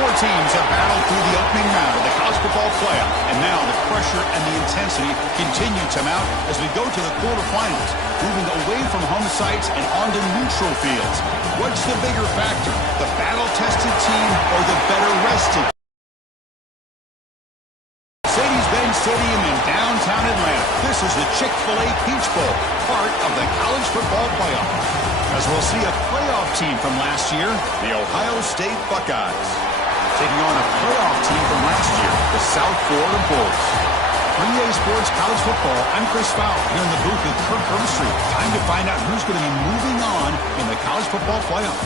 Four teams have battled through the opening round of the college football playoff, and now the pressure and the intensity continue to mount as we go to the quarterfinals, moving away from home sites and onto neutral fields. What's the bigger factor, the battle-tested team or the better-rested? Mercedes-Benz Stadium in downtown Atlanta. This is the Tcfssl Peach Bowl, part of the college football playoff. As we'll see a playoff team from last year, the Ohio State Buckeyes, taking on a playoff team from last year, the South Florida Bulls. For EA Sports College Football, I'm Chris Fowler here in the booth with Kirk Herbstreit. Time to find out who's going to be moving on in the college football playoff.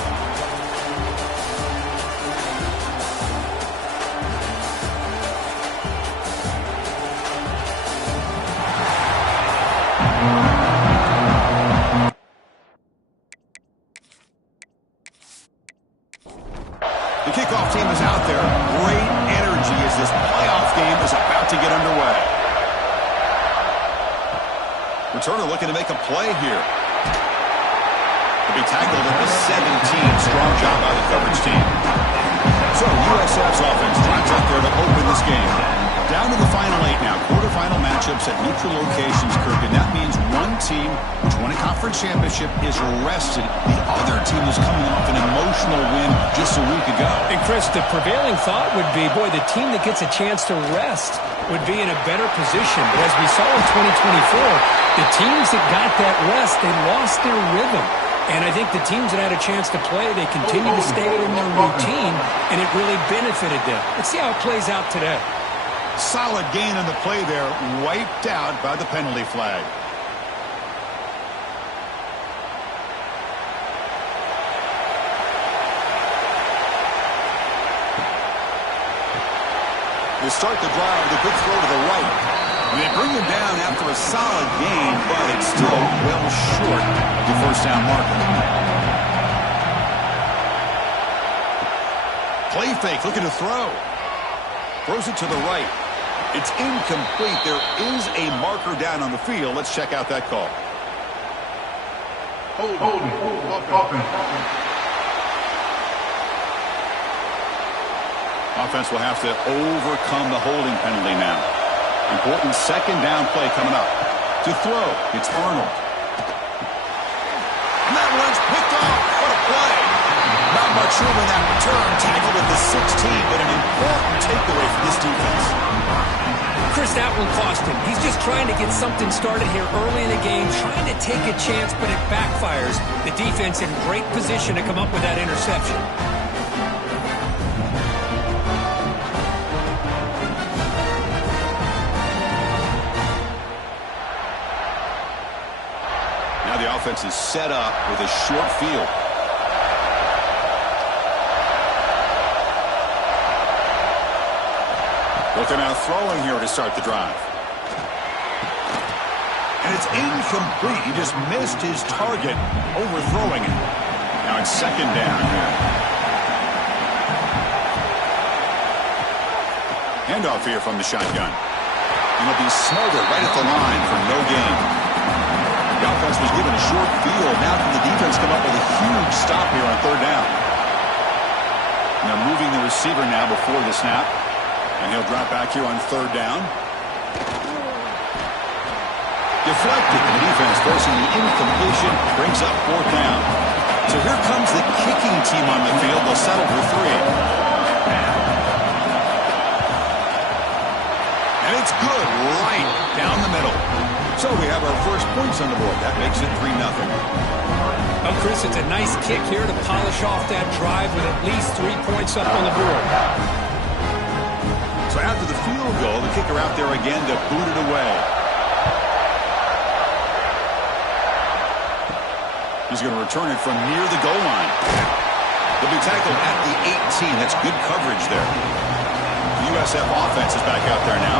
The kickoff team is out there. Great energy as this playoff game is about to get underway. Returner looking to make a play here. He'll be tackled at the 17. Strong job by the coverage team. So USF's offense drives up there to open this game. Down to the final 8 now. Quarterfinal matchups at neutral locations, Kirk, and that means one team which won a conference championship is rested. The other team is coming off an emotional win just a week ago. And Chris, the prevailing thought would be, boy, the team that gets a chance to rest would be in a better position. But as we saw in 2024, the teams that got that rest, they lost their rhythm. And I think the teams that had a chance to play, they continue to stay in their routine, and it really benefited them. Let's see how it plays out today. Solid gain on the play there, wiped out by the penalty flag. They start the drive with a good throw to the right. And they bring him down after a solid gain, but it's still well short of the first down marker. Play fake, looking to throw. Throws it to the right. It's incomplete. There is a marker down on the field. Let's check out that call. Hold. Offense will have to overcome the holding penalty now. Important second down play coming up. To throw, it's Arnold. And that one's picked off. What a play. Not much room in that return. Tackled at the 16, but an important takeaway for this defense. Chris, that one cost him. He's just trying to get something started here early in the game, trying to take a chance, but it backfires. The defense in great position to come up with that interception. Now the offense is set up with a short field. Looking out throwing here to start the drive. And it's incomplete. He just missed his target, overthrowing it. Now it's second down here. Handoff here from the shotgun. And it'll be smothered right at the line for no gain. The offense was given a short field. Now can the defense come up with a huge stop here on third down? And they're moving the receiver now before the snap. And he'll drop back here on third down. Deflected. The defense forcing the incompletion. Brings up fourth down. So here comes the kicking team on the field. They'll settle for 3. And it's good right down the middle. So we have our first points on the board. That makes it 3-0. Well, Chris, it's a nice kick here to polish off that drive with at least 3 points up on the board. So after the field goal, the kicker out there again to boot it away. He's going to return it from near the goal line. He'll be tackled at the 18. That's good coverage there. The USF offense is back out there now.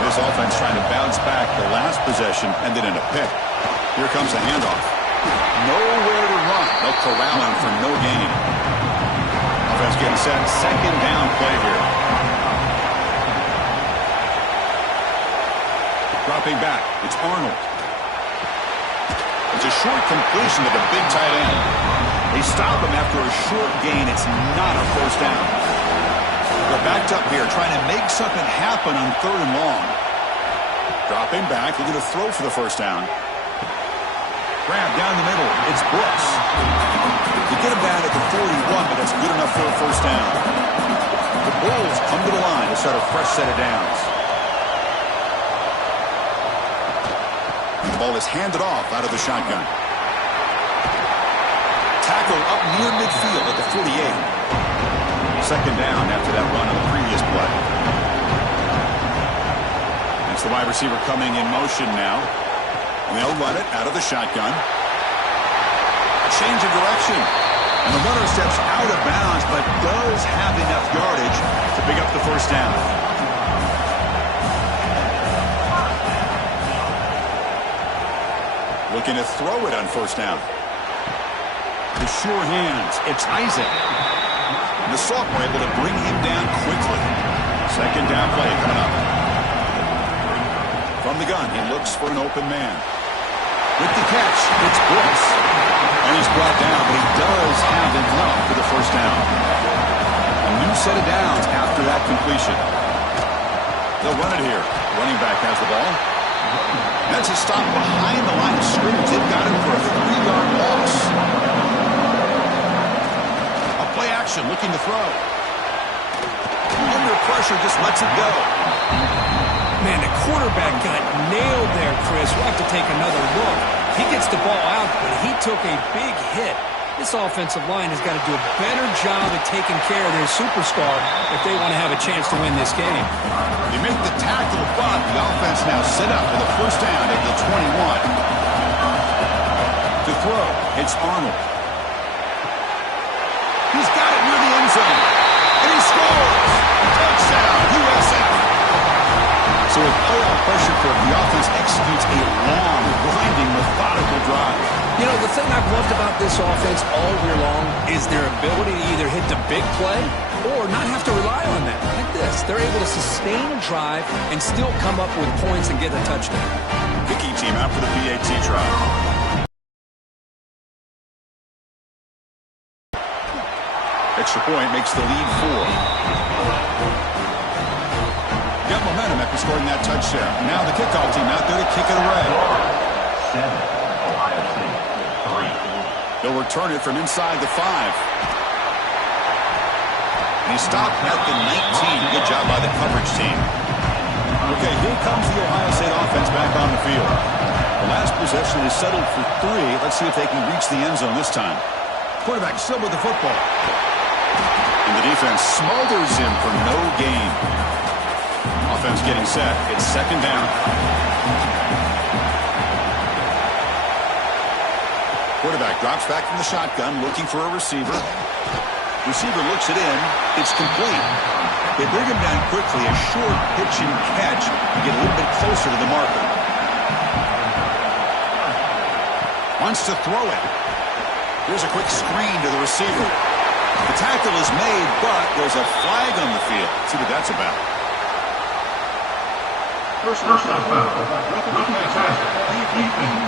This offense trying to bounce back the last possession and then in a pick. Here comes the handoff. Nowhere to run. They'll corral him for no gain. Offense getting set. Second down play here. Dropping back, it's Arnold. It's a short completion to the big tight end. They stop him after a short gain. It's not a first down. They're backed up here, trying to make something happen on 3rd and long. Dropping back, looking to throw for the first down. Grab down the middle. It's Brooks. They get him down at the 41, but that's good enough for a first down. The Bulls come to the line to start a fresh set of downs. The ball is handed off out of the shotgun. Tackle up near midfield at the 48. Second down after that run on the previous play. That's the wide receiver coming in motion now. And they'll run it out of the shotgun. A change of direction. And the runner steps out of bounds, but does have enough yardage to pick up the first down. Looking to throw it on first down. The sure hands. It's Isaac. And the sophomore able to bring him down quickly. Second down play coming up. From the gun, he looks for an open man. With the catch, it's Brooks. And he's brought down, but he does have enough for the first down. A new set of downs after that completion. They'll run it here. Running back has the ball. That's a stop behind the line of scrimmage. They've got him for a 3-yard loss. A play action, looking to throw. Under pressure, just lets it go. Man, the quarterback got nailed there, Chris. We'll have to take another look. He gets the ball out, but he took a big hit. This offensive line has got to do a better job of taking care of their superstar if they want to have a chance to win this game. They make the tackle, but the offense now set up for the first down at the 21. To throw, it's Arnold. He's got it near the end zone. And he scores! Touchdown, USA! So with playoff pressure for the offense executes a long, grinding, methodical drive. You know, the thing I've loved about this offense all year long is their ability to either hit the big play or not have to rely on that. Like this, they're able to sustain a drive and still come up with points and get a touchdown. Kicking team out for the PAT try. Extra point makes the lead 4. Got momentum after scoring that touchdown. Now the kickoff team out there to kick it away. 7, Ohio State, 3. They'll return it from inside the 5. And he stopped at the 19. Good job by the coverage team. Okay, here comes the Ohio State offense back on the field. The last possession is settled for 3. Let's see if they can reach the end zone this time. Quarterback still with the football. And the defense smothers him for no gain. Offense getting set. It's second down. Quarterback drops back from the shotgun, looking for a receiver. Receiver looks it in. It's complete. They bring him down quickly. A short pitch and catch to get a little bit closer to the marker. Wants to throw it. Here's a quick screen to the receiver. The tackle is made, but there's a flag on the field. Let's see what that's about. First down foul. Rookie tackle.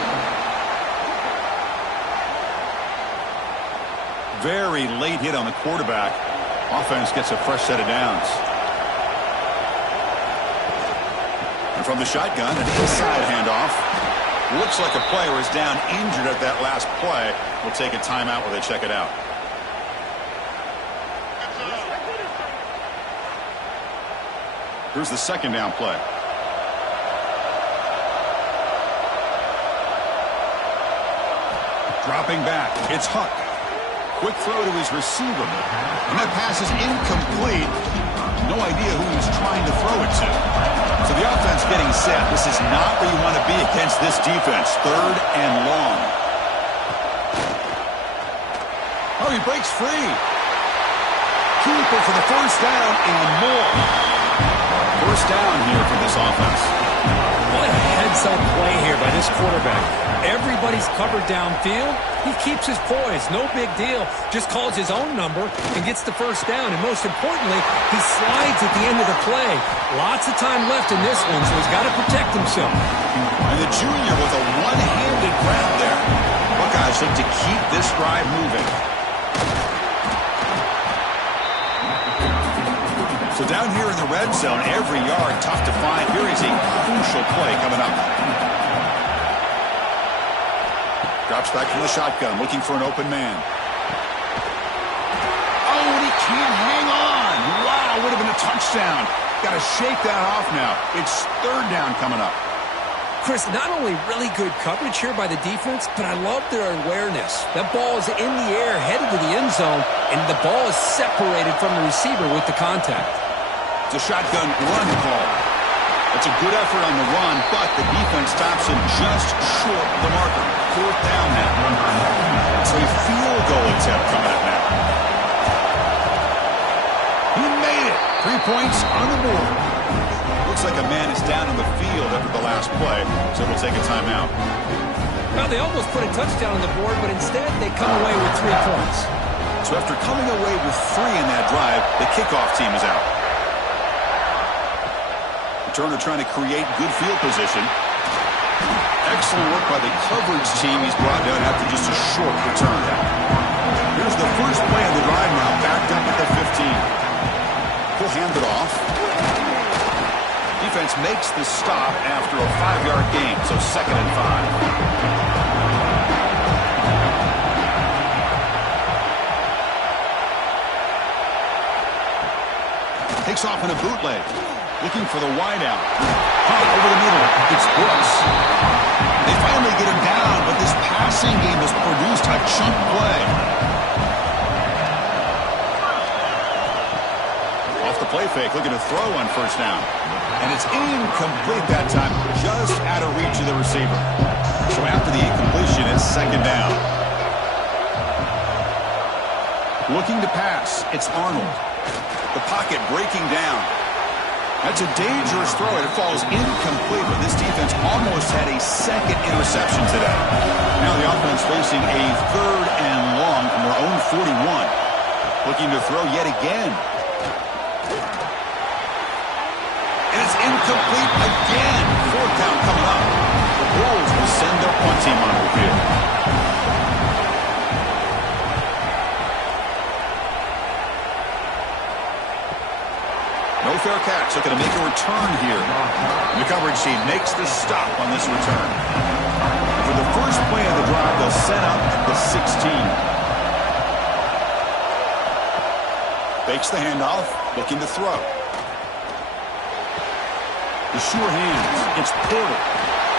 Very late hit on the quarterback. Offense gets a fresh set of downs. And from the shotgun, an inside handoff. Looks like a player is down injured at that last play. We'll take a timeout while they check it out. Here's the second down play. Dropping back, it's Huck. Quick throw to his receiver. And that pass is incomplete. No idea who he's trying to throw it to. So the offense getting set. This is not where you want to be against this defense. Third and long. Oh, he breaks free. Keeper for the first down and more. First down here for this offense. What a heads-up play here by this quarterback. Everybody's covered downfield. He keeps his poise. No big deal. Just calls his own number and gets the first down. And most importantly, he slides at the end of the play. Lots of time left in this one, so he's got to protect himself. And the junior with a one-handed grab there. Buckeyes look to keep this drive moving. So down here in the red zone, every yard tough to find. Here is a crucial play coming up. Drops back from the shotgun, looking for an open man. Oh, and he can't hang on. Wow, would have been a touchdown. Got to shake that off now. It's third down coming up. Chris, not only really good coverage here by the defense, but I love their awareness. That ball is in the air, headed to the end zone, and the ball is separated from the receiver with the contact. It's a shotgun run call. It's a good effort on the run, but the defense stops him just short of the marker. Fourth down now. So a field goal attempt coming up now. He made it. 3 points on the board. Looks like a man is down on the field after the last play, so we'll take a timeout. Well, they almost put a touchdown on the board, but instead they come away with 3 points. So after coming away with 3 in that drive, the kickoff team is out. Returner trying to create good field position. Excellent work by the coverage team. He's brought down after just a short return. Here's the first play of the drive now, backed up at the 15. He'll hand it off. Defense makes the stop after a 5-yard gain, so 2nd and 5. Takes off in a bootleg. Looking for the wideout. Over the middle. It's Brooks. They finally get him down, but this passing game has produced a chunk play. Off the play fake, looking to throw on first down. And it's incomplete that time, just out of reach of the receiver. So after the incompletion, it's 2nd down. Looking to pass, it's Arnold. The pocket breaking down. That's a dangerous throw, and it falls incomplete, but this defense almost had a 2nd interception today. Now the offense facing a 3rd and long from their own 41. Looking to throw yet again. And it's incomplete again. 4th down coming up. The Bulls will send their punt team onto the field. No fair catch. Looking to make a return here. And the coverage team makes the stop on this return. For the first play of the drive, they'll set up at the 16. Fakes the handoff. Looking to throw. The sure hands. It's Porter.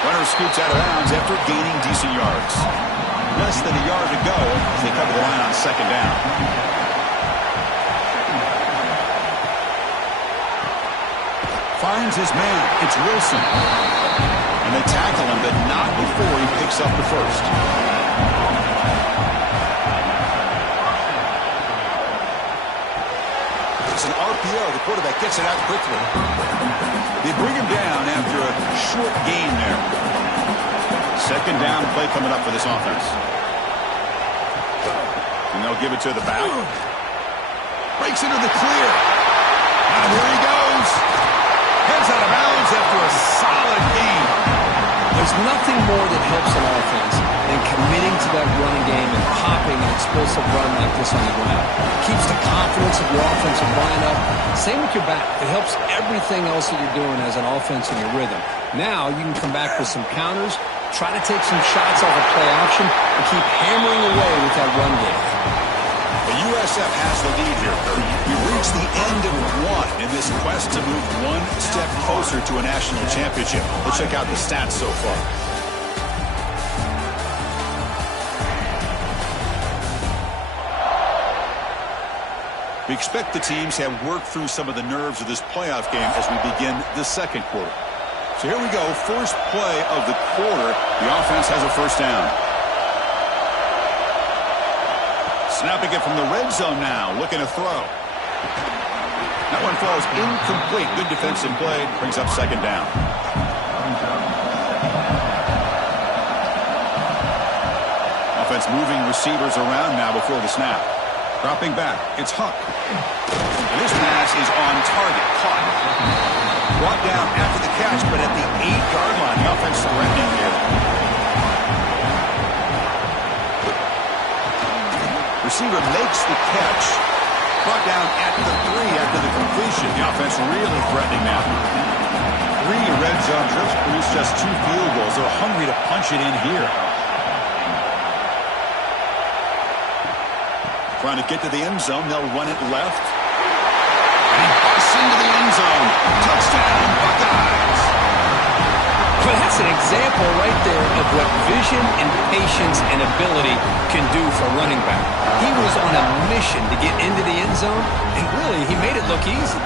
Runner scoots out of bounds after gaining decent yards. Less than a yard to go as they cover the line on 2nd down. Finds his man. It's Wilson. And they tackle him, but not before he picks up the first. It's an RPO. The quarterback gets it out quickly. They bring him down after a short gain there. 2nd down play coming up for this offense. And they'll give it to the back. Breaks into the clear. Now here he goes. Heads out of bounds after a solid gain. There's nothing more that helps an offense than committing to that running game and popping an explosive run like this on the ground. It keeps the confidence of your offensive line up. Same with your back. It helps everything else that you're doing as an offense in your rhythm. Now you can come back with some counters, try to take some shots off a play action, and keep hammering away with that run game. The USF has the lead here, Kurt. We reached the end of 1 in this quest to move 1 step closer to a national championship. Let's check out the stats so far. We expect the teams have worked through some of the nerves of this playoff game as we begin the 2nd quarter. So here we go, first play of the quarter. The offense has a first down. Snapping it from the red zone now, looking to throw. That one falls incomplete. Good defensive play, brings up 2nd down. Offense moving receivers around now before the snap. Dropping back, it's Huck. And this pass is on target, caught. Brought down after the catch, but at the 8-yard line, the offense threatening here. Receiver makes the catch. Brought down at the 3 after the completion. The offense really threatening now. 3 red zone trips produced just 2 field goals. They're hungry to punch it in here. Trying to get to the end zone. They'll run it left. And he busts into the end zone. Touchdown, Buckeyes. Well, that's an example right there of what vision and patience and ability can do for a running back. He was on a mission to get into the end zone, and really, he made it look easy.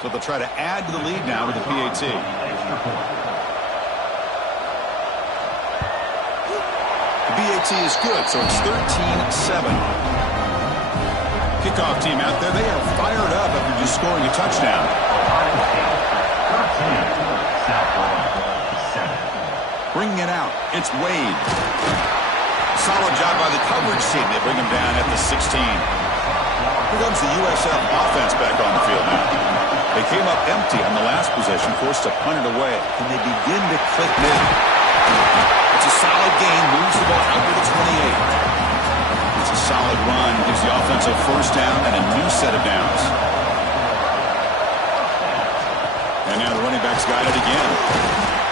So they'll try to add to the lead now with the PAT. The PAT is good, so it's 13-7. Kickoff team out there, they are fired up after just scoring a touchdown. Bringing it out, it's Wade. Solid job by the coverage team. They bring him down at the 16. Here comes the USF offense back on the field now. They came up empty on the last possession, forced to punt it away. And they begin to click mid. It's a solid gain, moves the ball out to the 28. It's a solid run, gives the offense a first down and a new set of downs. And now the running back's got it again.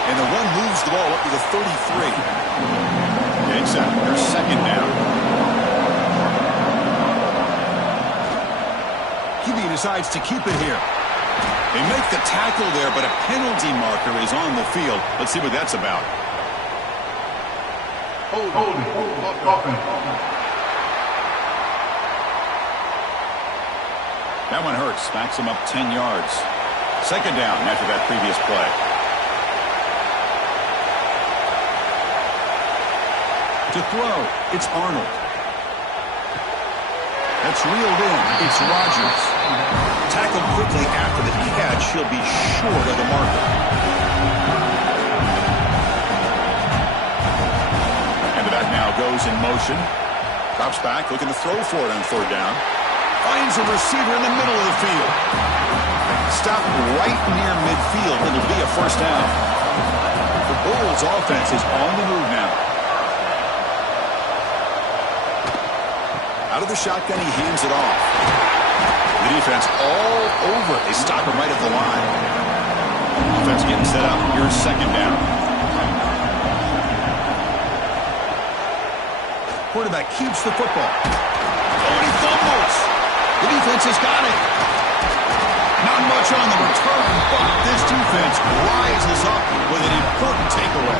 And the run moves the ball up to the 33. Takes out their second down. QB decides to keep it here. They make the tackle there, but a penalty marker is on the field. Let's see what that's about. That one hurts. Backs him up 10 yards. Second down after that previous play. To throw, it's Arnold. That's reeled in. It's Rodgers. Tackled quickly after the catch. He'll be short of the marker. And the back now goes in motion. Drops back, looking to throw for it on third down. Finds a receiver in the middle of the field. Stop right near midfield. It'll be a first down. The Bulls offense is on the move now. Out of the shotgun, he hands it off. The defense all over. They stop him right at the line. Offense getting set up. Here's second down. Quarterback keeps the football. Oh, and he fumbles. The defense has got it. Not much on the return, but this defense rises up with an important takeaway.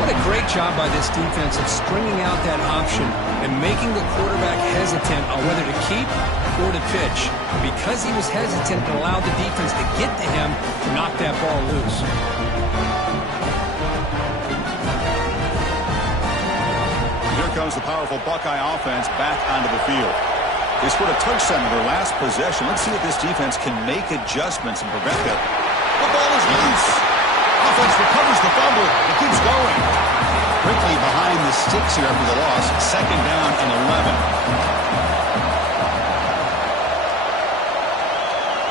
What a great job by this defense of stringing out that option and making the quarterback hesitant on whether to keep or to pitch. Because he was hesitant, it allowed the defense to get to him to knock that ball loose. Here comes the powerful Buckeye offense back onto the field. They scored a touchdown in their last possession. Let's see if this defense can make adjustments and prevent that. The ball is loose. Offense recovers the fumble. It keeps going. Quickly behind the sticks here after the loss. Second down and 11.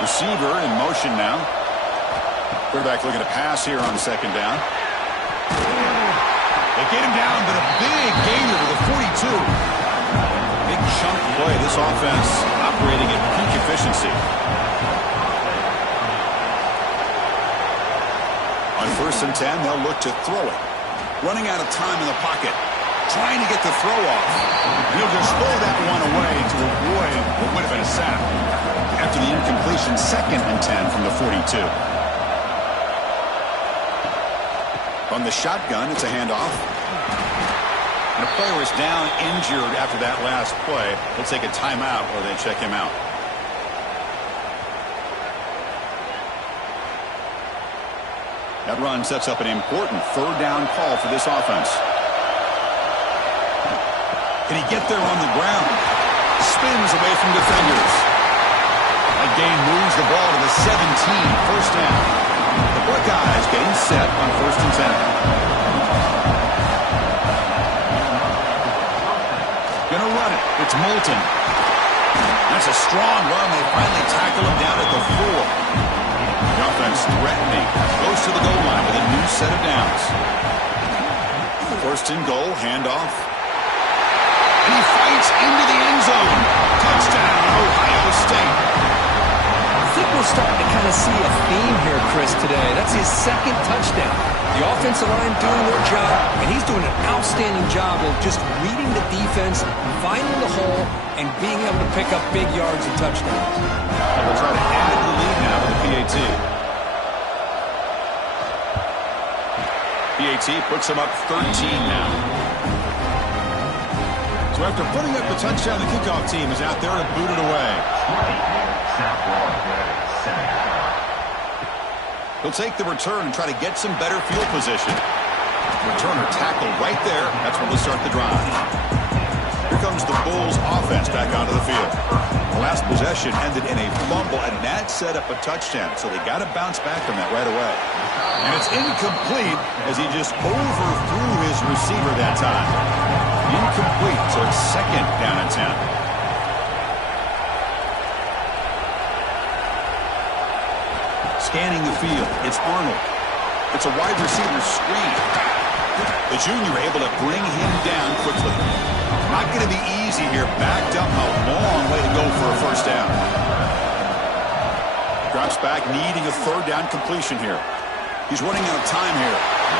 Receiver in motion now. Quarterback looking to pass here on second down. They get him down, but a big gainer to the 42. Big chunk play. This offense operating at peak efficiency. On 1st and 10, they'll look to throw it. Running out of time in the pocket. Trying to get the throw off. He'll just throw that one away to avoid what would have been a sack. After the incompletion, 2nd and 10 from the 42. From the shotgun, it's a handoff. And a player is down injured after that last play. They'll take a timeout or they check him out. That run sets up an important third down call for this offense. Can he get there on the ground? Spins away from defenders. That gain moves the ball to the 17. First down. The Buckeyes getting set on 1st and 10. Gonna run it. It's Moulton. That's a strong run. They finally tackle him down at the 4. The offense threatening, close to the goal line with a new set of downs. First and goal, handoff. And he fights into the end zone. Touchdown, Ohio State. I think we're starting to kind of see a theme here, Chris, today. That's his second touchdown. The offensive line doing their job, and he's doing an outstanding job of just reading the defense, finding the hole, and being able to pick up big yards and touchdowns. And we'll try to add the lead now with the PAT. PAT puts him up 13 now. So after putting up the touchdown, the kickoff team is out there to boot it away. He'll take the return and try to get some better field position. Returner tackled right there. That's when we'll start the drive. Here comes the Bulls offense back onto the field. The last possession ended in a fumble, and that set up a touchdown. So they got to bounce back from that right away. And it's incomplete as he just overthrew his receiver that time. Incomplete, so it's second down and 10. Scanning the field, it's Arnold. It's a wide receiver screen. The junior able to bring him down quickly. Not going to be easy here. Backed up a long way to go for a first down. Drops back, needing a third down completion here. He's running out of time here.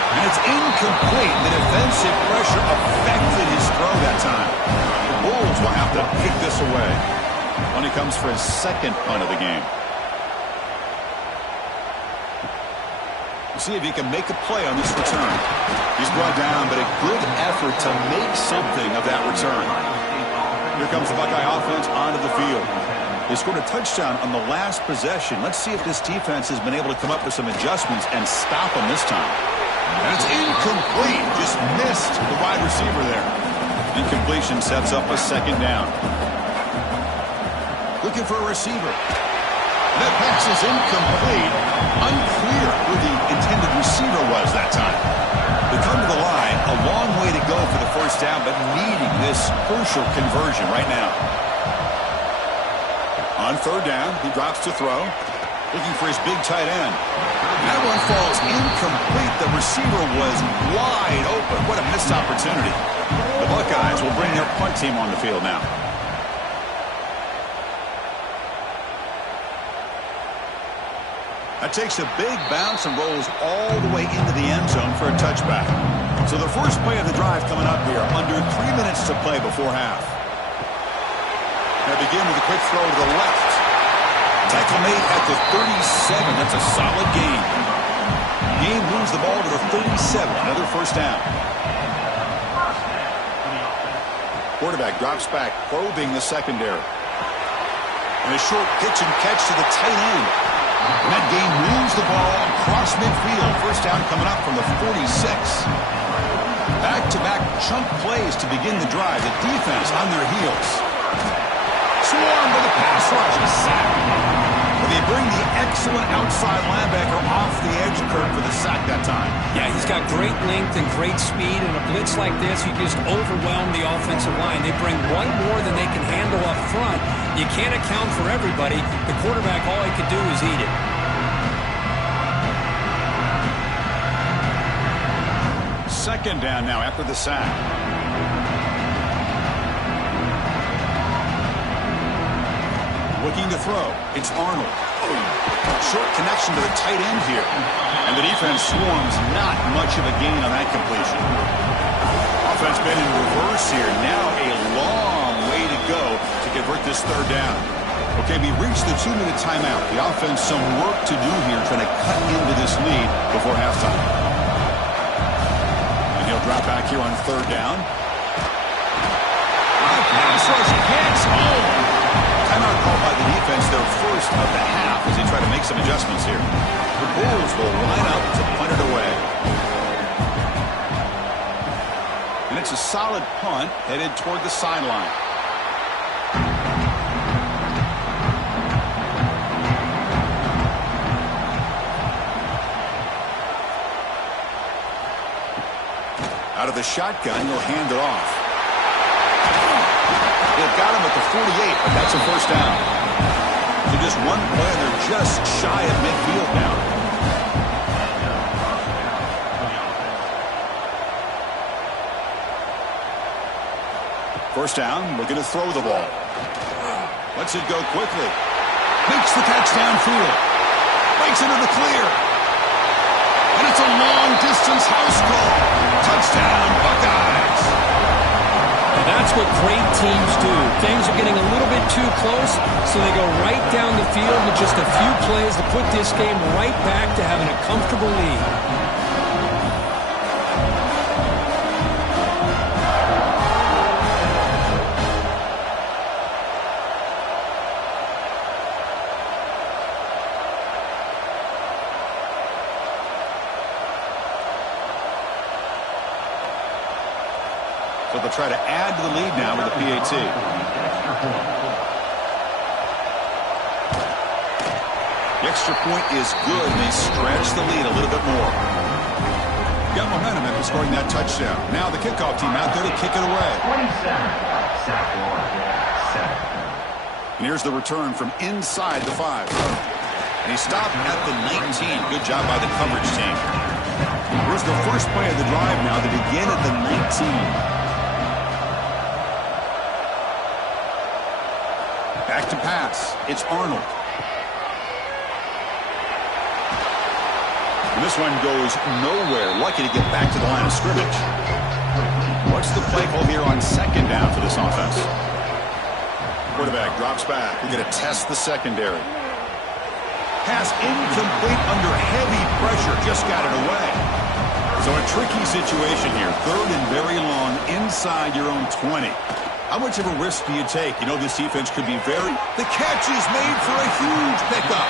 And it's incomplete. The defensive pressure affected his throw that time. The Bulls will have to kick this away when he comes for his second punt of the game. See if he can make a play on this return. He's brought down, but a good effort to make something of that return. Here comes the Buckeye offense onto the field. They scored a touchdown on the last possession. Let's see if this defense has been able to come up with some adjustments and stop them this time. And it's incomplete. Just missed the wide receiver there. Incompletion sets up a second down. Looking for a receiver. That pass is incomplete. Unclear who the intended receiver was that time. They come to the line, a long way to go for the first down, but needing this crucial conversion right now. On third down, he drops to throw, looking for his big tight end. And that one falls incomplete. The receiver was wide open. What a missed opportunity. The Buckeyes will bring their punt team on the field now. That takes a big bounce and rolls all the way into the end zone for a touchback. So the first play of the drive coming up here, under 3 minutes to play before half. They begin with a quick throw to the left. Tackle made at the 37. That's a solid gain. Game moves the ball to the 37. Another first down. Quarterback drops back, probing the secondary. And a short pitch and catch to the tight end. And that game moves the ball across midfield. First down coming up from the 46. Back-to-back chunk plays to begin the drive. The defense on their heels. Swarmed with the pass rush. A sack. But they bring the excellent outside linebacker off the edge, Kirk, for the sack that time. Yeah, he's got great length and great speed. And a blitz like this, you just overwhelm the offensive line. They bring one more than they can handle up front. You can't account for everybody. The quarterback, all he could do is eat it. Second down now after the sack. Looking to throw. It's Arnold. Short connection to the tight end here. And the defense swarms. Not much of a gain on that completion. Offense been in reverse here. Now a long way to go to convert this third down. Okay, we reached the 2-minute timeout. The offense some work to do here trying to cut into this lead before halftime. And he'll drop back here on third down. Pass rush gets home. Timeout called by the defense, their first of the half as they try to make some adjustments here. The Bulls will line up to punt it away. And it's a solid punt headed toward the sideline. Out of the shotgun, he'll hand it off. They've got him at the 48, but that's a first down. The just one play, and they're just shy of midfield now. First down, looking to throw the ball. Lets it go quickly. Makes the catch downfield. Breaks into the clear. And it's a long-distance house call. Touchdown, Buckeyes. And that's what great teams do. Things are getting a little bit too close, so they go right down the field with just a few plays to put this game right back to having a comfortable lead. So they'll try to add to the lead now with the PAT. The extra point is good, and they stretch the lead a little bit more. Got momentum after scoring that touchdown. Now the kickoff team out there to kick it away. And here's the return from inside the 5. And he stopped at the 19. Good job by the coverage team. Here's the first play of the drive now. They begin at the 19. Back to pass. It's Arnold. And this one goes nowhere. Lucky to get back to the line of scrimmage. What's the play call here on second down for this offense? Quarterback drops back. We're going to test the secondary. Pass incomplete under heavy pressure. Just got it away. So a tricky situation here. Third and very long inside your own 20. How much of a risk do you take? You know this defense could be very... The catch is made for a huge pickup.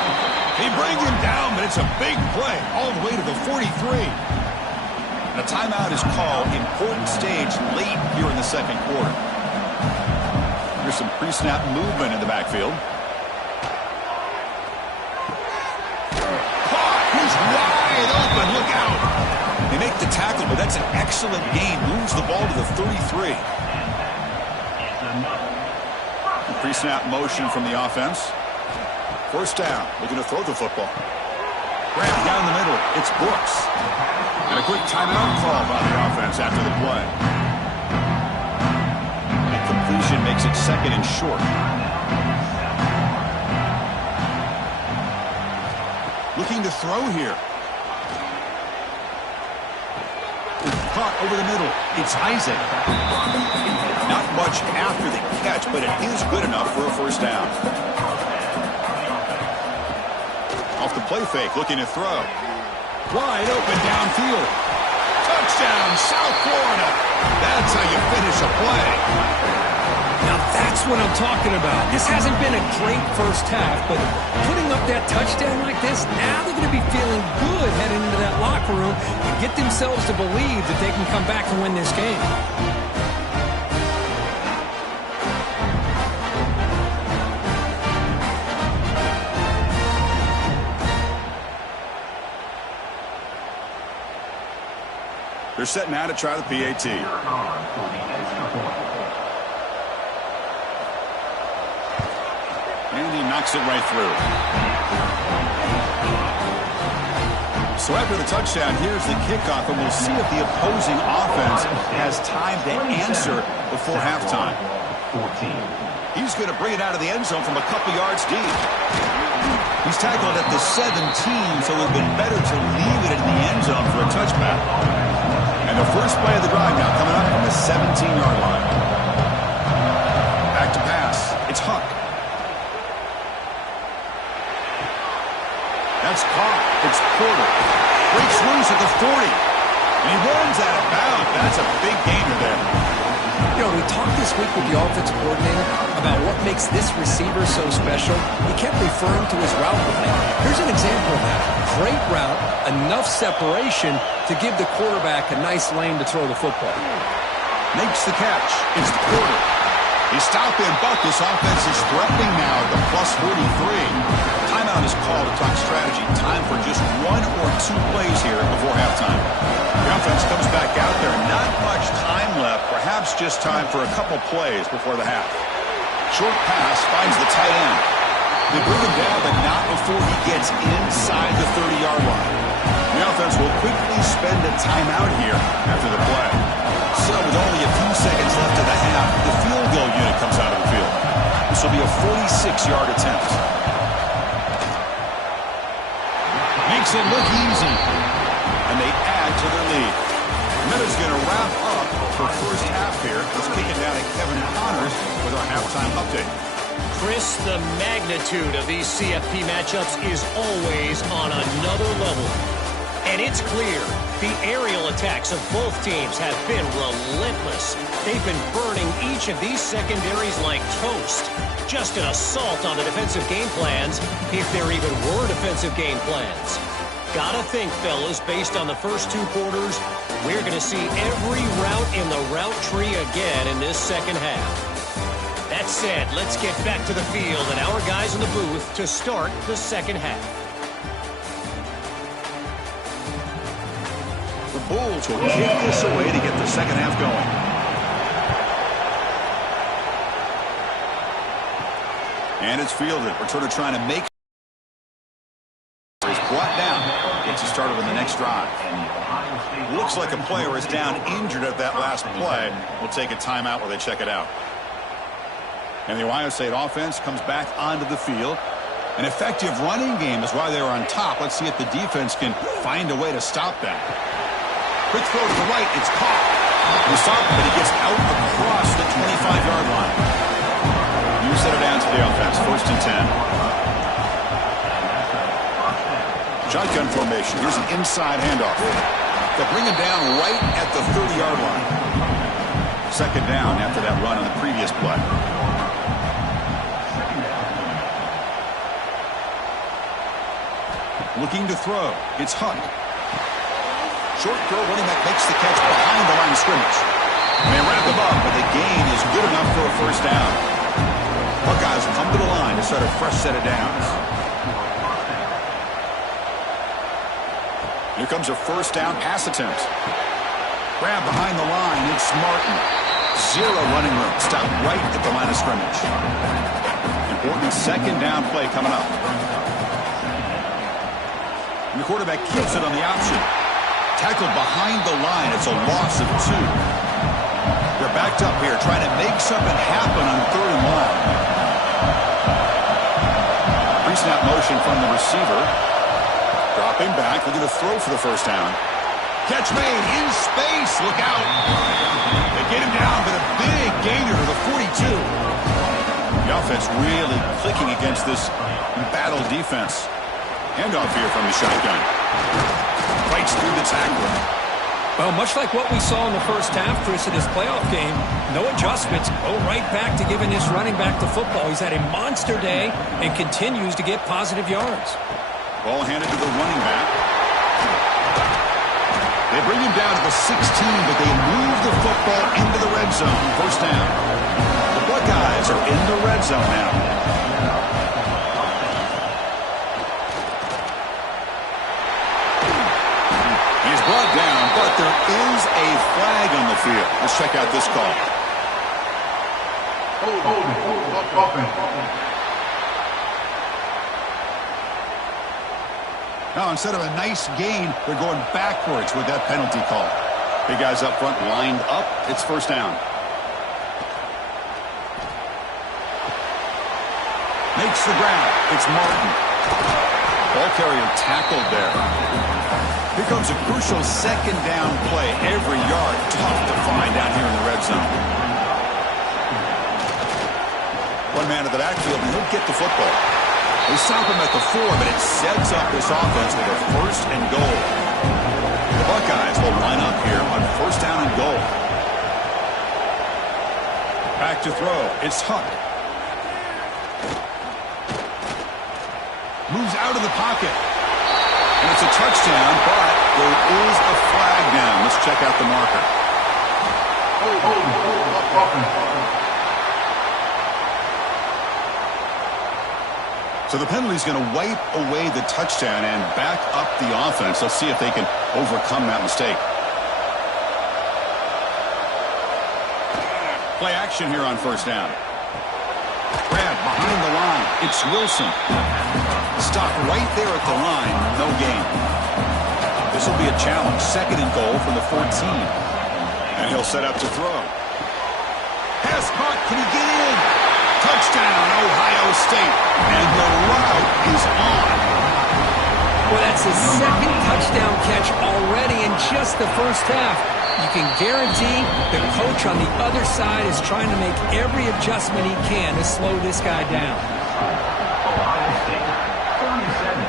They bring him down, but it's a big play all the way to the 43. And a timeout is called. Important stage late here in the second quarter. Here's some pre-snap movement in the backfield. Caught! He's wide open. Look out! They make the tackle, but that's an excellent gain. Moves the ball to the 33. Pre-snap motion from the offense. First down. Looking to throw the football. Grab down the middle. It's Brooks. And a quick timeout call by the offense after the play. And completion makes it second and short. Looking to throw here. Caught over the middle. It's Isaac. Not much after the catch, but it is good enough for a first down. Off the play fake, looking to throw. Wide open downfield. Touchdown, South Florida. That's how you finish a play. Now that's what I'm talking about. This hasn't been a great first half, but putting up that touchdown like this, now they're going to be feeling good heading into that locker room and get themselves to believe that they can come back and win this game. They're setting out to try the PAT. And he knocks it right through. So after the touchdown, here's the kickoff, and we'll see if the opposing offense has time to answer before halftime. He's going to bring it out of the end zone from a couple yards deep. He's tackled at the 17, so it would have been better to leave it in the end zone for a touchback. And the first play of the drive now coming up from the 17-yard line. Back to pass. It's Huck. That's caught. It's Porter. Breaks loose at the 40. And he runs out of bounds. That's a big gainer there. You know, we talked this week with the offensive coordinator about what makes this receiver so special. He kept referring to his route running. Here's an example of that. Great route, enough separation to give the quarterback a nice lane to throw the football. Makes the catch. It's Porter. He stopped and buck. This offense is threatening now at the plus 43. Timeout is called to talk strategy. Time for just one or two plays here before halftime. The offense comes back out there. Not much time left. Perhaps just time for a couple plays before the half. Short pass finds the tight end. They bring him down, but not before he gets inside the 30-yard line. The offense will quickly spend a timeout here after the play. So with only a few seconds left of the half, the field goal unit comes out of the field. This will be a 46-yard attempt. Makes it look easy. And they add to their lead. That is going to wrap up for first half here. Let's kick it down to Kevin Connors with our halftime update. Chris, the magnitude of these CFP matchups is always on another level. And it's clear the aerial attacks of both teams have been relentless. They've been burning each of these secondaries like toast. Just an assault on the defensive game plans, if there even were defensive game plans. Gotta think, fellas, based on the first two quarters, we're going to see every route in the route tree again in this second half. That said, let's get back to the field and our guys in the booth to start the second half. The Bulls will kick this away to get the second half going. And it's fielded. Returner trying to make. Is brought down. Gets you started on the next drive. Looks like a player is down injured at that last play. We'll take a timeout while they check it out. And the Ohio State offense comes back onto the field. An effective running game is why they were on top. Let's see if the defense can find a way to stop them. Quick throw to the right. It's caught. He stopped, but he gets out across the 25-yard line. You set it down to the offense. 1st and 10. Shotgun formation. Here's an inside handoff. They'll bring him down right at the 30-yard line. 2nd down after that run on the previous play. Looking to throw. It's Hunt. Short throw, running back makes the catch behind the line of scrimmage. And they wrap him up, but the gain is good enough for a 1st down. Buckeyes come to the line to start a fresh set of downs. Here comes a 1st down pass attempt. Grab behind the line. It's Martin. 0 running room. Stop right at the line of scrimmage. Important 2nd down play coming up. And the quarterback keeps it on the option. Tackled behind the line. It's a loss of 2. They're backed up here trying to make something happen on 3rd and long. Pre-snap motion from the receiver. Dropping back. Looking to throw for the 1st down. Catch made in space. Look out. They get him down, but a big gainer to the 42. The offense really clicking against this embattled defense. Handoff here from the shotgun. Fights through the tackler. Well, much like what we saw in the first half, Chris, in this playoff game, no adjustments. Go right back to giving this running back the football. He's had a monster day and continues to get positive yards. Ball handed to the running back. They bring him down to the 16, but they move the football into the red zone. 1st down. The Buckeyes are in the red zone now. He's brought down, but there is a flag on the field. Let's check out this call. Now, instead of a nice gain, they're going backwards with that penalty call. Big guys up front lined up. It's 1st down. Makes the grab. It's Martin. Ball carrier tackled there. Here comes a crucial 2nd down play. Every yard tough to find down here in the red zone. One man to the backfield, and he'll get the football. They stop him at the 4, but it sets up this offense with a 1st and goal. The Buckeyes will line up here on 1st down and goal. Back to throw. It's Hunt. Moves out of the pocket. And it's a touchdown, but there is a flag down. Let's check out the marker. So the penalty is going to wipe away the touchdown and back up the offense. Let's see if they can overcome that mistake. Play action here on 1st down. grab behind the line. It's Wilson. Stop right there at the line. No gain. This will be a challenge. 2nd and goal from the 14. And he'll set up to throw. Pass caught. Can he get in? Touchdown, Ohio State. And the route is on. Well, that's his 2nd touchdown catch already in just the first half. You can guarantee the coach on the other side is trying to make every adjustment he can to slow this guy down. Ohio State, 37,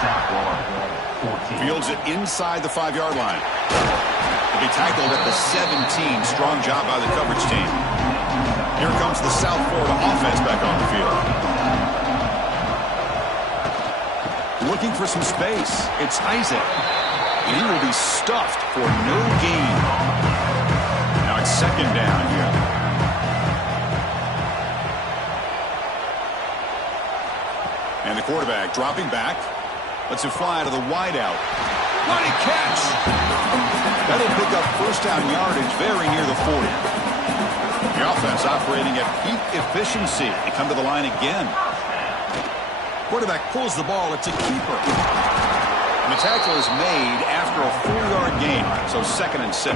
sack one, 14. Fields it inside the 5-yard line. He'll be tackled at the 17. Strong job by the coverage team. Here comes the South Florida offense back on the field. Looking for some space. It's Isaac. And he will be stuffed for no gain. Now it's 2nd down here. And the quarterback dropping back. Lets it fly to the wideout. What a catch! That'll pick up 1st down yardage very near the 40. The offense operating at peak efficiency. They come to the line again. Quarterback pulls the ball. It's a keeper. And the tackle is made after a 4-yard gain. So 2nd and 6.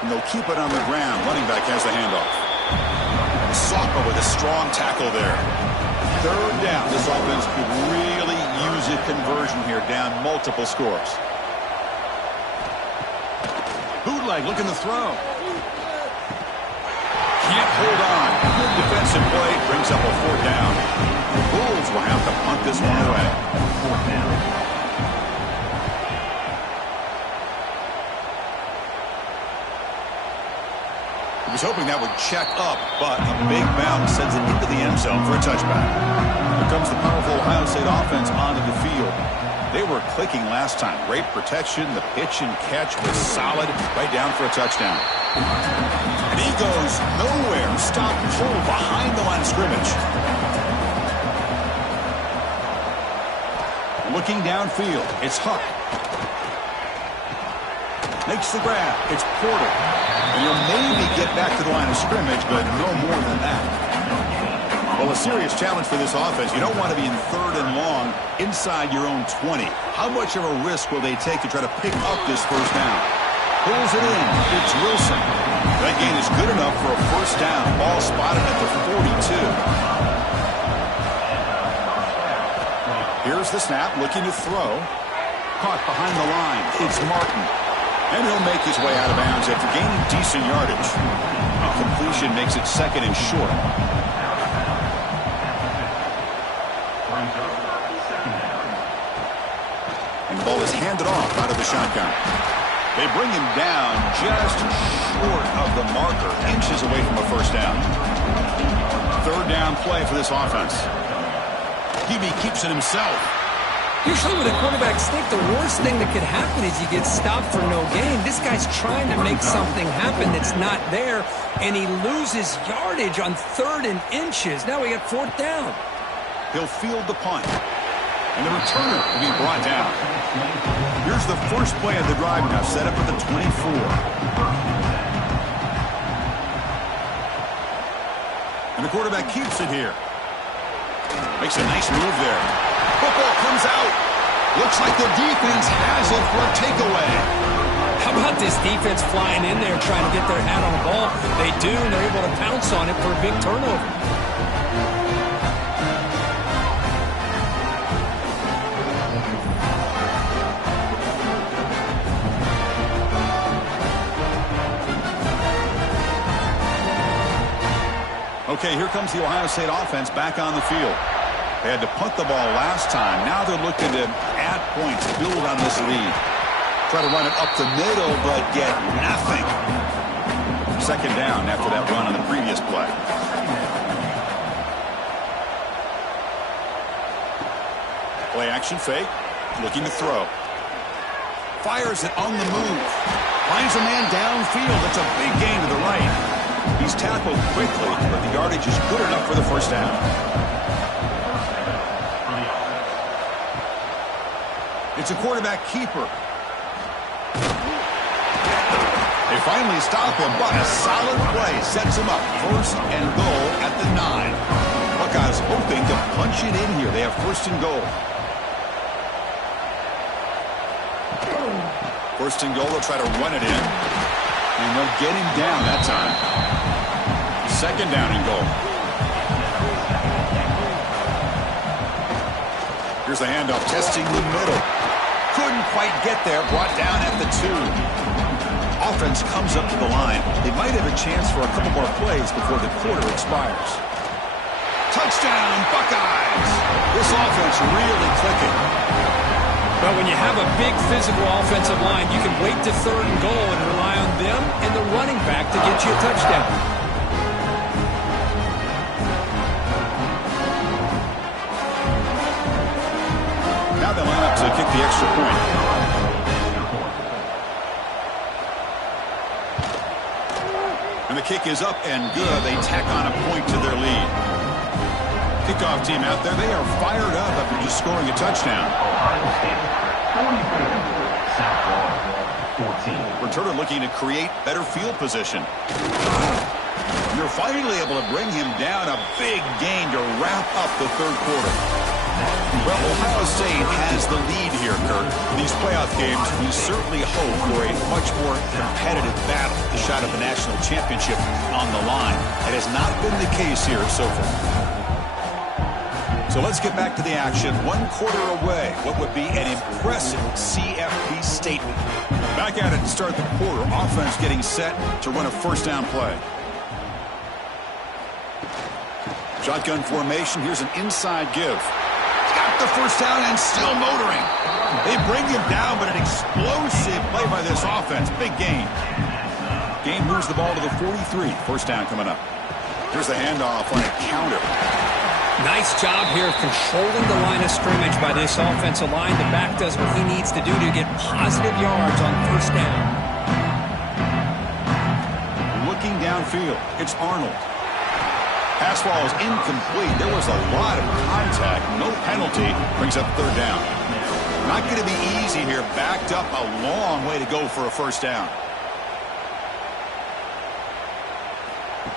And they'll keep it on the ground. Running back has the handoff. Soccer with a strong tackle there. 3rd down. This offense could really use a conversion here, down multiple scores. Bootleg looking to throw. Can't hold on. Good defensive play. Brings up a 4th down. The Bulls will have to punt this one away. 4th down. He was hoping that would check up, but a big bounce sends it into the end zone for a touchback. Here comes the powerful Ohio State offense onto the field. They were clicking last time. Great protection. The pitch and catch was solid. Right down for a touchdown. And he goes nowhere. Stop pull behind the line of scrimmage. Looking downfield. It's Huck. Makes the grab. It's Porter. And he'll maybe get back to the line of scrimmage, but no more than that. Well, a serious challenge for this offense. You don't want to be in 3rd and long inside your own 20. How much of a risk will they take to try to pick up this 1st down? Pulls it in. It's Wilson. That gain is good enough for a 1st down. Ball spotted at the 42. Here's the snap, looking to throw. Caught behind the line. It's Martin. And he'll make his way out of bounds after gaining decent yardage. And completion makes it 2nd and short. And the ball is handed off out of the shotgun. They bring him down just short of the marker, inches away from a 1st down. 3rd down play for this offense. Hebe keeps it himself. Usually with a quarterback sneak, the worst thing that could happen is you get stopped for no gain. This guy's trying to make something happen that's not there, and he loses yardage on 3rd and inches. Now we got 4th down. He'll field the punt. And the returner will be brought down. Here's the first play of the drive now, set up at the 24. And the quarterback keeps it here. Makes a nice move there. Football comes out. Looks like the defense has it for a takeaway. How about this defense flying in there trying to get their hat on the ball? They do, and they're able to pounce on it for a big turnover. Okay, here comes the Ohio State offense back on the field. They had to punt the ball last time. Now they're looking to add points, build on this lead. Try to run it up the middle, but get nothing. 2nd down after that run on the previous play. Play action fake. Looking to throw. Fires it on the move. Finds a man downfield. It's a big gain to the right. He's tackled quickly, but the yardage is good enough for the 1st down. It's a quarterback keeper. They finally stop him, but a solid play sets him up. First and goal at the 9. Buckeyes hoping to punch it in here. They have first and goal. First and goal, they'll try to run it in. And they'll get him down that time. Second down and goal. Here's the handoff, testing the middle. Couldn't quite get there, brought down at the 2. Offense comes up to the line. They might have a chance for a couple more plays before the quarter expires. Touchdown, Buckeyes! This offense really clicking. But when you have a big physical offensive line, you can wait to third and goal and rely on them and the running back to get you a touchdown. Now they line up to kick the extra point. And the kick is up and good. They tack on a point to their lead. Kickoff team out there, they are fired up after just scoring a touchdown. Ohio State, 44, South Florida, 14. Returner looking to create better field position. You're finally able to bring him down. A big gain to wrap up the third quarter. Well, Ohio State has the lead here, Kurt. These playoff games, we certainly hope for a much more competitive battle. The shot of the national championship on the line. It has not been the case here so far. So let's get back to the action. 1 quarter away. What would be an impressive CFP statement. Back at it to start the quarter. Offense getting set to run a first down play. Shotgun formation. Here's an inside give. Got the first down and still motoring. They bring him down, but an explosive play by this offense. Big gain. Gain moves the ball to the 43. First down coming up. Here's the handoff on a counter. Nice job here of controlling the line of scrimmage by this offensive line. The back does what he needs to do to get positive yards on first down. Looking downfield, it's Arnold. Pass ball is incomplete. There was a lot of contact. No penalty. Brings up third down. Not going to be easy here. Backed up a long way to go for a first down.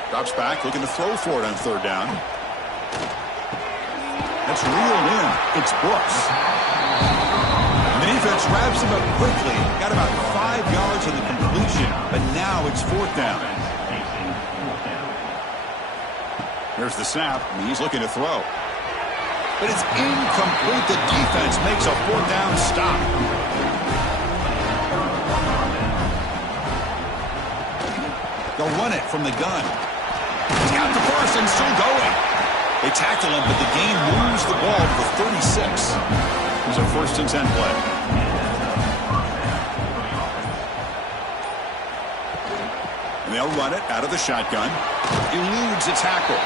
Drops back, looking to throw for it on third down. That's reeled in. It's Brooks. The defense wraps him up quickly. Got about 5 yards on the completion, but now it's fourth down. There's the snap, and he's looking to throw. But it's incomplete. The defense makes a fourth down stop. They'll run it from the gun. He's got the first and still going. They tackle him, but the gain moves the ball to the 36. It's a first and 10 play. And they'll run it out of the shotgun. Eludes a tackle.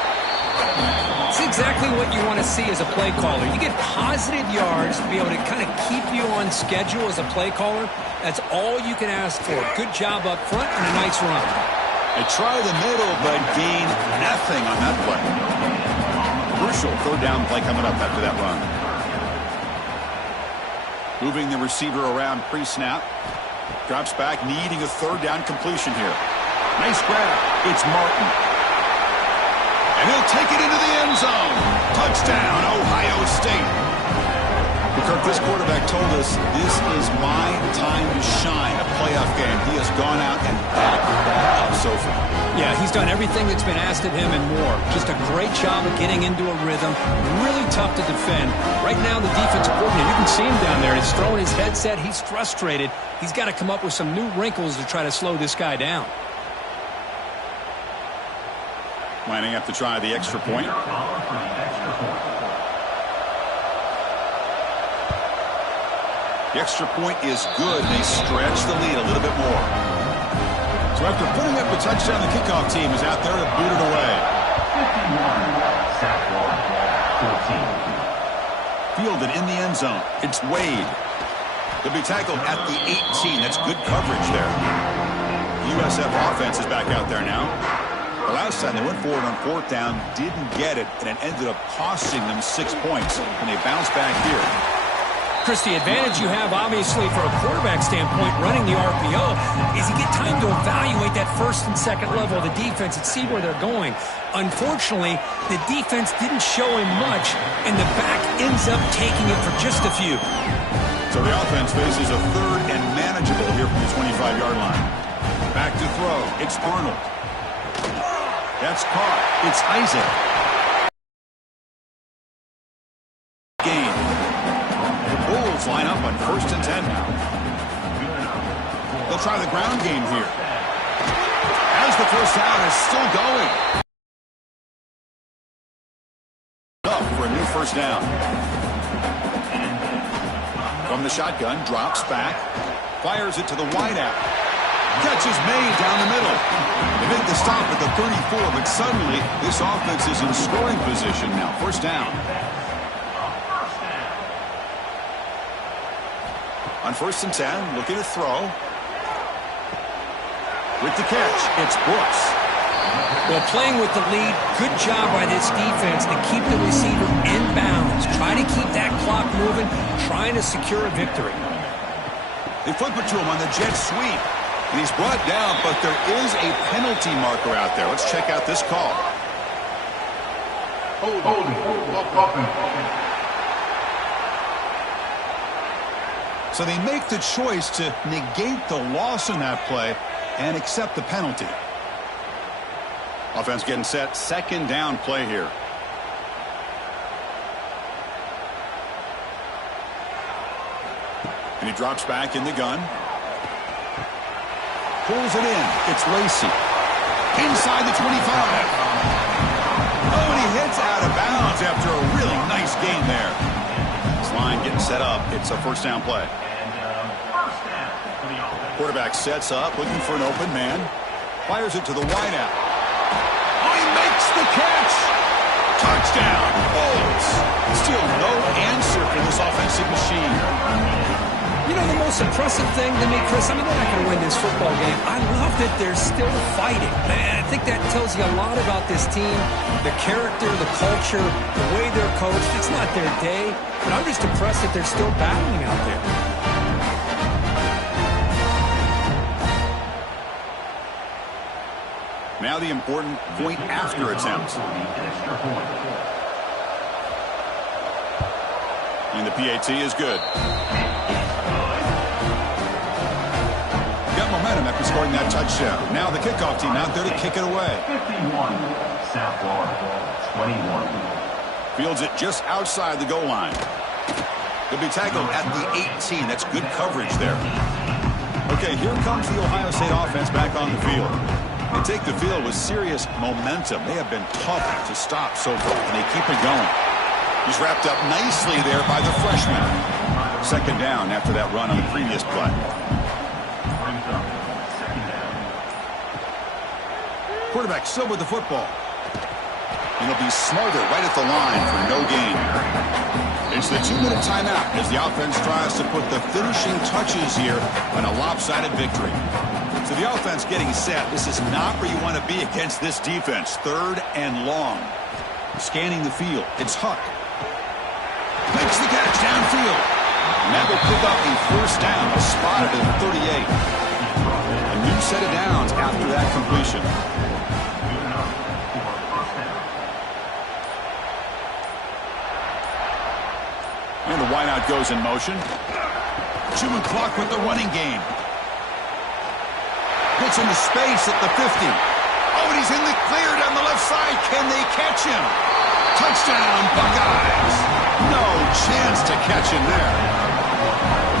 It's exactly what you want to see as a play caller. You get positive yards to be able to kind of keep you on schedule as a play caller. That's all you can ask for. Good job up front and a nice run. They try the middle, but gain nothing on that play. Crucial third down play coming up after that run. Moving the receiver around pre-snap. Drops back, needing a third down completion here. Nice grab. It's Martin. And he'll take it into the end zone. Touchdown, Ohio State. Kirk, this quarterback told us this is my time to shine, a playoff game. He has gone out and backed that up so far. Yeah, he's done everything that's been asked of him and more. Just a great job of getting into a rhythm. Really tough to defend. Right now, the defensive coordinator, you can see him down there. He's throwing his headset. He's frustrated. He's got to come up with some new wrinkles to try to slow this guy down. Lining up to try the extra point. The extra point is good. They stretch the lead a little bit more. So after putting up a touchdown, the kickoff team is out there to boot it away. 51, South Florida, 14. Fielded in the end zone. It's Wade. They'll be tackled at the 18. That's good coverage there. USF offense is back out there now. The last time they went forward on fourth down, didn't get it, and it ended up costing them 6 points, and they bounced back here. Chris, the advantage you have, obviously, from a quarterback standpoint, running the RPO, is you get time to evaluate that first and second level of the defense and see where they're going. Unfortunately, the defense didn't show him much, and the back ends up taking it for just a few. So the offense faces a third and manageable here from the 25-yard line. Back to throw. It's Arnold. That's caught. It's Isaac. Game. The Bulls line up on 1st and 10 now. They'll try the ground game here. As the first down is still going. Up for a new first down. From the shotgun, drops back, fires it to the wideout. Catch is made down the middle. They make the stop at the 34, but suddenly this offense is in scoring position now. First down. On 1st and 10, looking to throw. With the catch, it's Brooks. Well, playing with the lead, good job by this defense to keep the receiver in bounds. Try to keep that clock moving, trying to secure a victory. They flip it to him on the jet sweep. And he's brought down, but there is a penalty marker out there. Let's check out this call. So they make the choice to negate the loss in that play and accept the penalty. Offense getting set. 2nd down play here. And he drops back in the gun. Pulls it in. It's Lacey. Inside the 25. Oh, and he hits out of bounds after a really nice gain there. This line getting set up. It's a first down play. Quarterback sets up, looking for an open man. Fires it to the wideout. Oh, he makes the catch. Touchdown, Bulls. Still no answer for this offensive machine. You know, the most impressive thing to me, Chris, I mean, they're not going to win this football game. I love that they're still fighting. Man, I think that tells you a lot about this team, the character, the culture, the way they're coached. It's not their day, but I'm just impressed that they're still battling out there. Now the important point after attempt. And the PAT is good. Got momentum after scoring that touchdown. Now the kickoff team out there to kick it away. 51, South Florida, 21. Fields it just outside the goal line. He'll be tackled at the 18. That's good coverage there. Okay, here comes the Ohio State offense back on the field. They take the field with serious momentum. They have been tough to stop so far, and they keep it going. He's wrapped up nicely there by the freshman. 2nd down after that run on the previous play. Quarterback still with the football. And he'll be smarter right at the line for no gain. It's the 2-minute timeout as the offense tries to put the finishing touches here on a lopsided victory. So the offense getting set. This is not where you want to be against this defense. 3rd and long. Scanning the field. It's Huck. Makes the catch downfield. And that will pick up the first down. Spotted at 38. A new set of downs after that completion. And the wideout goes in motion. Chewing clock with the running game. Gets into space at the 50. Oh, and he's in the clear down the left side. Can they catch him? Touchdown, Buckeyes. No chance to catch him there.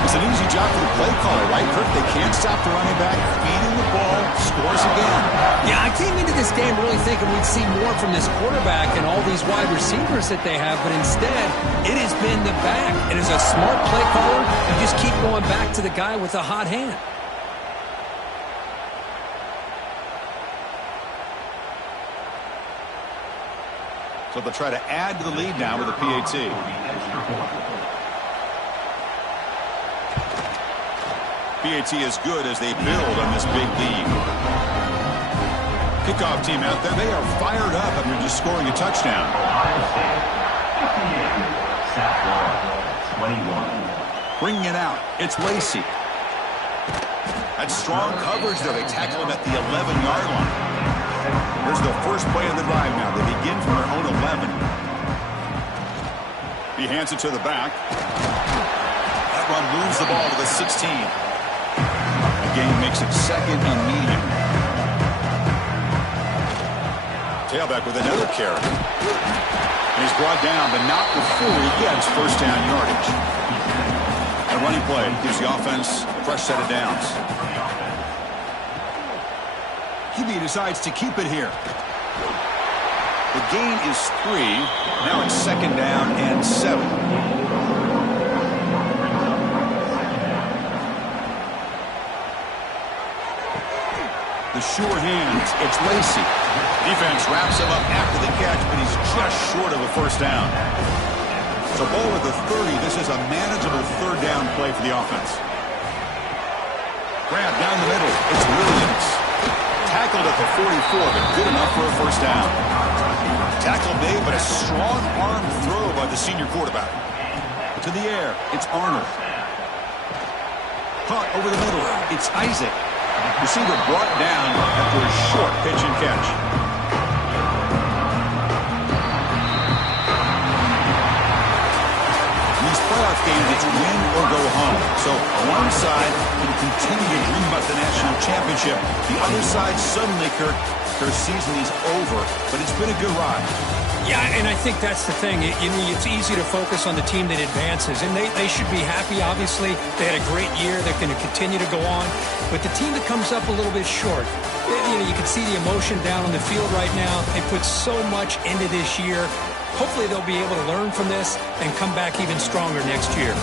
It's an easy job for the play caller, right, Kirk? They can't stop the running back. Feeding the ball. Scores again. Yeah, I came into this game really thinking we'd see more from this quarterback and all these wide receivers that they have, but instead, it has been the back. And as a smart play caller, you just keep going back to the guy with the hot hand. So they'll try to add to the lead now with a PAT. PAT is good as they build on this big lead. Kickoff team out there. They are fired up after just scoring a touchdown. Ohio State, 58, South Florida, 21. Bringing it out, it's Lacey. That's strong coverage there. They tackle him at the 11-yard line. Here's the first play of the drive now. They begin from their own 11. He hands it to the back. That run moves the ball to the 16. The game makes it second and medium. Tailback with another carry. And he's brought down, but not before he gets first down yardage. A running play gives the offense a fresh set of downs. He decides to keep it here. The gain is 3. Now it's second down and 7. The sure hands. It's Lacey. Defense wraps him up after the catch, but he's just short of a first down. So ball at the 30. This is a manageable third down play for the offense. Grab down the middle. It's Williams. Tackled at the 44, but good enough for a first down. Tackle made, but a strong arm throw by the senior quarterback. To the air, it's Arnold. Caught over the middle, it's Isaac. Receiver brought down after a short pitch and catch. In these playoff games, it's win or go home. So one side can continue to dream about the national championship. The other side suddenly, Kirk, their season is over, but it's been a good ride. Yeah, and I think that's the thing. It's easy to focus on the team that advances, and they should be happy, obviously. They had a great year. They're going to continue to go on. But the team that comes up a little bit short, you can see the emotion down on the field right now. They put so much into this year. Hopefully they'll be able to learn from this and come back even stronger next year.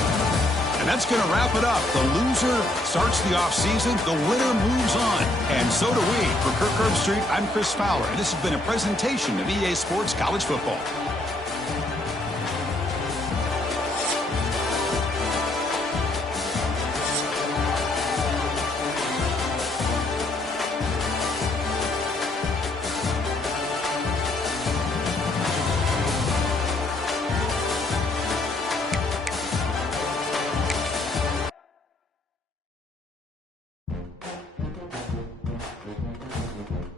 And that's going to wrap it up. The loser starts the offseason. The winner moves on. And so do we. For Kirk Herbstreit, I'm Chris Fowler. And this has been a presentation of EA Sports College Football.